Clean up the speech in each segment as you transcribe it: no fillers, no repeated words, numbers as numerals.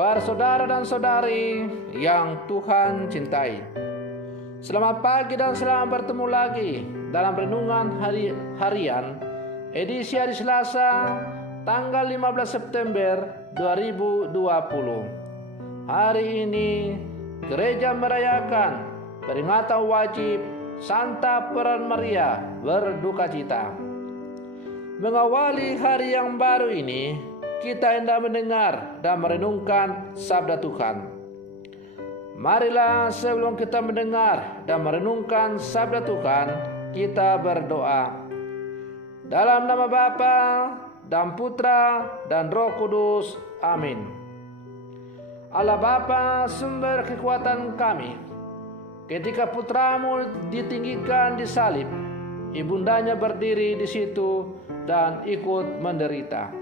Para saudara dan saudari yang Tuhan cintai, selamat pagi dan selamat bertemu lagi dalam renungan harian edisi hari Selasa tanggal 15 September 2020. Hari ini gereja merayakan peringatan wajib Santa Peran Maria Berdukacita. Mengawali hari yang baru ini, kita hendak mendengar dan merenungkan sabda Tuhan. Marilah sebelum kita mendengar dan merenungkan sabda Tuhan, kita berdoa. Dalam nama Bapa dan Putra dan Roh Kudus. Amin. Allah Bapa, sumber kekuatan kami, ketika putramu ditinggikan di salib, ibundanya berdiri di situ dan ikut menderita.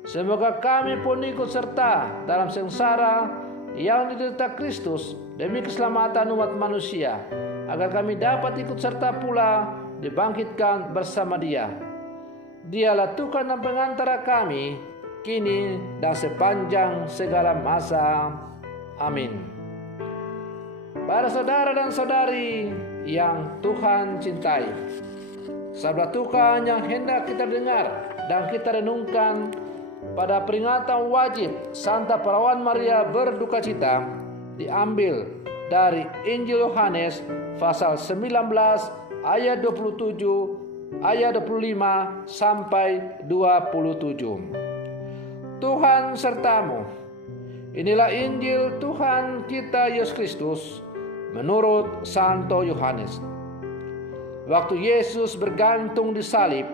Semoga kami pun ikut serta dalam sengsara yang diderita Kristus demi keselamatan umat manusia, agar kami dapat ikut serta pula dibangkitkan bersama Dia. Dialah Tuhan dan pengantara kami, kini dan sepanjang segala masa. Amin. Para saudara dan saudari yang Tuhan cintai, sabda Tuhan yang hendak kita dengar dan kita renungkan pada peringatan wajib Santa Perawan Maria Berdukacita diambil dari Injil Yohanes pasal 19 ayat 27, ayat 25 sampai 27. Tuhan sertamu. Inilah Injil Tuhan kita Yesus Kristus menurut Santo Yohanes. Waktu Yesus bergantung di salib,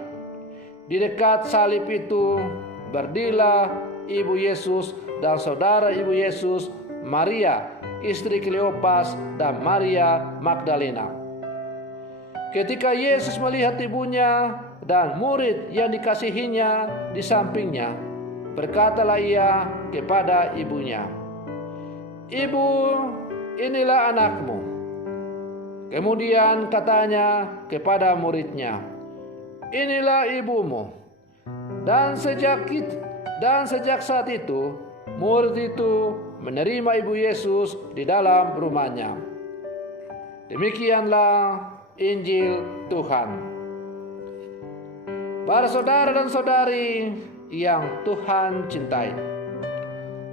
di dekat salib itu berdirilah ibu Yesus dan saudara ibu Yesus, Maria, istri Kleopas, dan Maria Magdalena. Ketika Yesus melihat ibunya dan murid yang dikasihinya di sampingnya, berkatalah ia kepada ibunya, "Ibu, inilah anakmu." Kemudian katanya kepada muridnya, "Inilah ibumu." Dan sejak saat itu, murid itu menerima ibu Yesus di dalam rumahnya. Demikianlah Injil Tuhan. Para saudara dan saudari yang Tuhan cintai,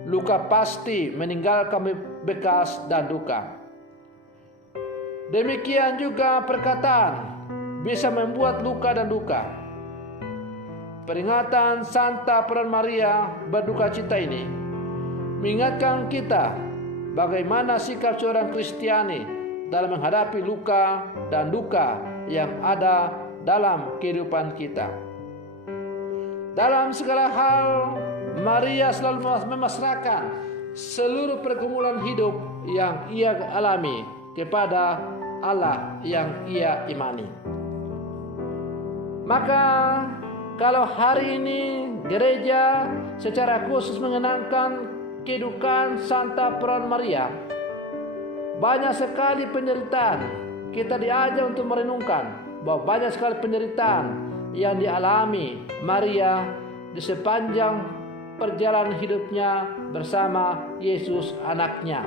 luka pasti meninggalkan bekas dan duka. Demikian juga perkataan bisa membuat luka dan duka. Peringatan Santa Peran Maria Berdukacita ini mengingatkan kita bagaimana sikap seorang Kristiani dalam menghadapi luka dan duka yang ada dalam kehidupan kita. Dalam segala hal, Maria selalu memasrahkan seluruh pergumulan hidup yang ia alami kepada Allah yang ia imani. Maka kalau hari ini gereja secara khusus mengenangkan kehidupan Santa Peran Maria, banyak sekali penderitaan. Kita diajak untuk merenungkan bahwa banyak sekali penderitaan yang dialami Maria di sepanjang perjalanan hidupnya bersama Yesus anaknya,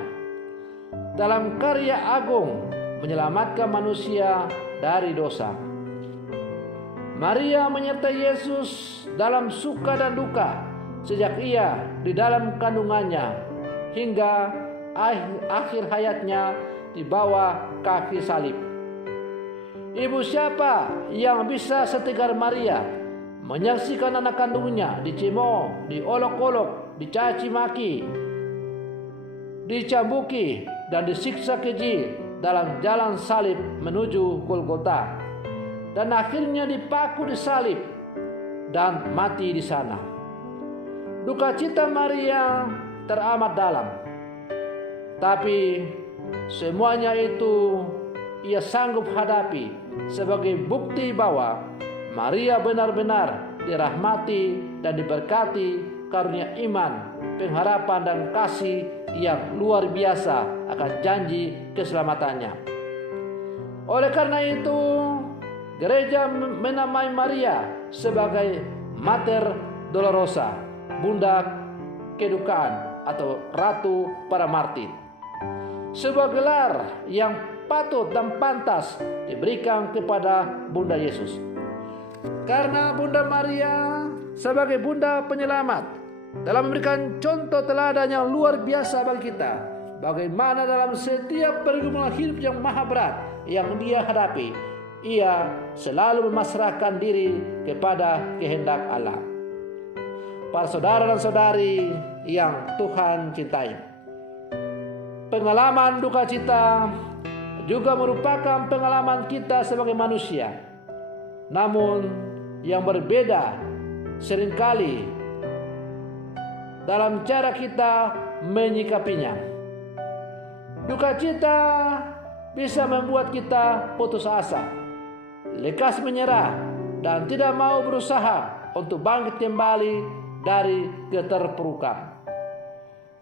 dalam karya agung menyelamatkan manusia dari dosa. Maria menyertai Yesus dalam suka dan duka sejak ia di dalam kandungannya hingga akhir hayatnya di bawah kaki salib. Ibu siapa yang bisa setegar Maria menyaksikan anak kandungnya dicemooh, diolok-olok, dicaci maki, dicambuki dan disiksa keji dalam jalan salib menuju Golgota, dan akhirnya dipaku di salib dan mati di sana. Duka cita Maria teramat dalam, tapi semuanya itu ia sanggup hadapi sebagai bukti bahwa Maria benar-benar dirahmati dan diberkati karunia iman, pengharapan dan kasih yang luar biasa akan janji keselamatannya. Oleh karena itu, gereja menamai Maria sebagai Mater Dolorosa, Bunda Kedukaan atau Ratu para Martir. Sebuah gelar yang patut dan pantas diberikan kepada Bunda Yesus. Karena Bunda Maria sebagai Bunda Penyelamat dalam memberikan contoh teladan yang luar biasa bagi kita, bagaimana dalam setiap pergumulan hidup yang maha berat yang dia hadapi, ia selalu memasrahkan diri kepada kehendak Allah. Para saudara dan saudari yang Tuhan cintai, pengalaman duka cita juga merupakan pengalaman kita sebagai manusia. Namun yang berbeda seringkali dalam cara kita menyikapinya. Duka cita bisa membuat kita putus asa, lekas menyerah, dan tidak mau berusaha untuk bangkit kembali dari keterpurukan.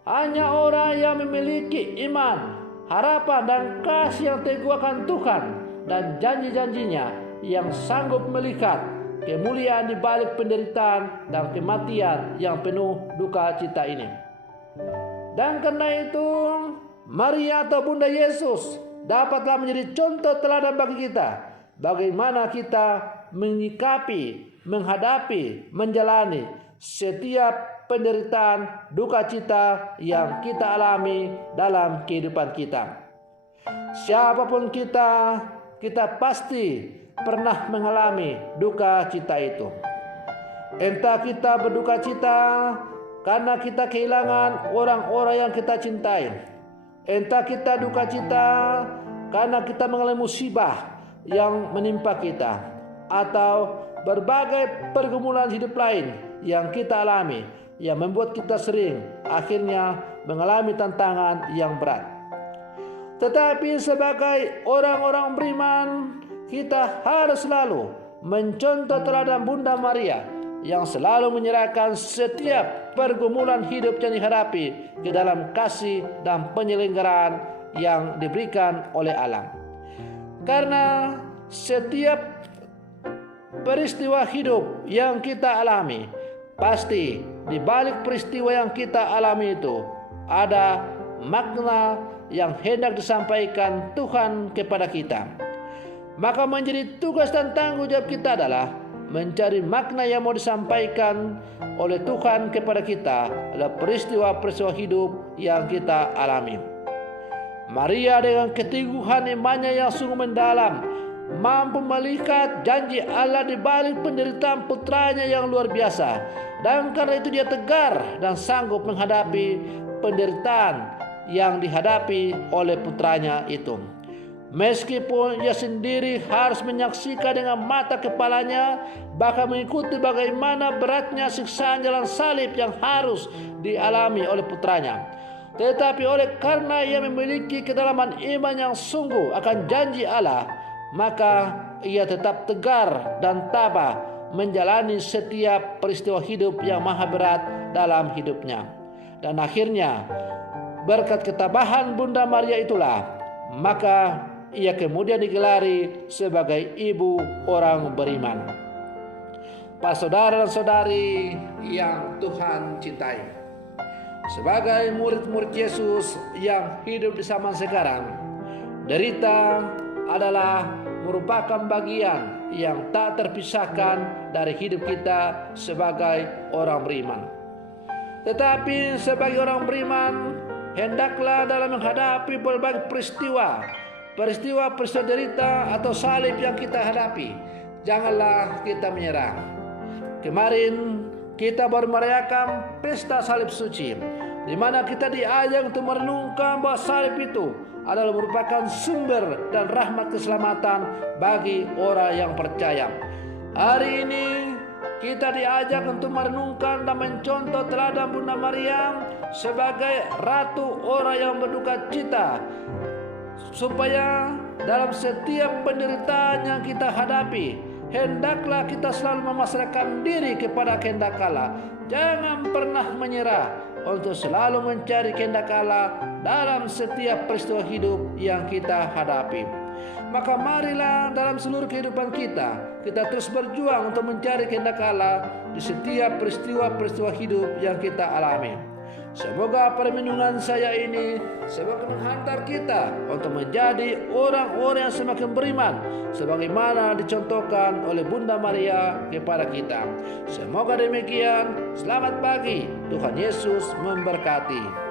Hanya orang yang memiliki iman, harapan, dan kasih yang teguh akan Tuhan dan janji-janjinya yang sanggup melihat kemuliaan di balik penderitaan dan kematian yang penuh duka cita ini. Dan karena itu, Maria atau Bunda Yesus dapatlah menjadi contoh teladan bagi kita, bagaimana kita menyikapi, menghadapi, menjalani setiap penderitaan, duka cita yang kita alami dalam kehidupan kita. Siapapun kita pasti pernah mengalami duka cita itu. Entah kita berduka cita karena kita kehilangan orang-orang yang kita cintai, entah kita duka cita karena kita mengalami musibah yang menimpa kita, atau berbagai pergumulan hidup lain yang kita alami yang membuat kita sering akhirnya mengalami tantangan yang berat. Tetapi sebagai orang-orang beriman, kita harus selalu mencontoh teladan Bunda Maria yang selalu menyerahkan setiap pergumulan hidup yang dihadapi ke dalam kasih dan penyelenggaraan yang diberikan oleh Allah. Karena setiap peristiwa hidup yang kita alami, pasti di balik peristiwa yang kita alami itu ada makna yang hendak disampaikan Tuhan kepada kita. Maka menjadi tugas dan tanggung jawab kita adalah mencari makna yang mau disampaikan oleh Tuhan kepada kita adalah peristiwa-peristiwa hidup yang kita alami. Maria dengan keteguhan imannya yang sungguh mendalam mampu melihat janji Allah di balik penderitaan putranya yang luar biasa, dan karena itu dia tegar dan sanggup menghadapi penderitaan yang dihadapi oleh putranya itu. Meskipun ia sendiri harus menyaksikan dengan mata kepalanya, bahkan mengikuti bagaimana beratnya siksaan jalan salib yang harus dialami oleh putranya. Tetapi oleh karena ia memiliki kedalaman iman yang sungguh akan janji Allah, maka ia tetap tegar dan tabah menjalani setiap peristiwa hidup yang maha berat dalam hidupnya. Dan akhirnya berkat ketabahan Bunda Maria itulah, maka ia kemudian digelari sebagai ibu orang beriman. Para saudara dan saudari yang Tuhan cintai, sebagai murid-murid Yesus yang hidup di zaman sekarang, derita adalah merupakan bagian yang tak terpisahkan dari hidup kita sebagai orang beriman. Tetapi sebagai orang beriman, hendaklah dalam menghadapi berbagai peristiwa derita atau salib yang kita hadapi, janganlah kita menyerah. Kemarin kita baru merayakan pesta salib suci, di mana kita diajak untuk merenungkan bahwa salib itu adalah merupakan sumber dan rahmat keselamatan bagi orang yang percaya. Hari ini kita diajak untuk merenungkan dan mencontoh teladan Bunda Maria sebagai ratu orang yang berduka cita, supaya dalam setiap penderitaan yang kita hadapi, hendaklah kita selalu memasrahkan diri kepada kehendak Allah. Jangan pernah menyerah untuk selalu mencari kehendak Allah dalam setiap peristiwa hidup yang kita hadapi. Maka marilah dalam seluruh kehidupan kita terus berjuang untuk mencari kehendak Allah di setiap peristiwa-peristiwa hidup yang kita alami. Semoga permenungan saya ini semakin menghantar kita untuk menjadi orang-orang yang semakin beriman, sebagaimana dicontohkan oleh Bunda Maria kepada kita. Semoga demikian. Selamat pagi. Tuhan Yesus memberkati.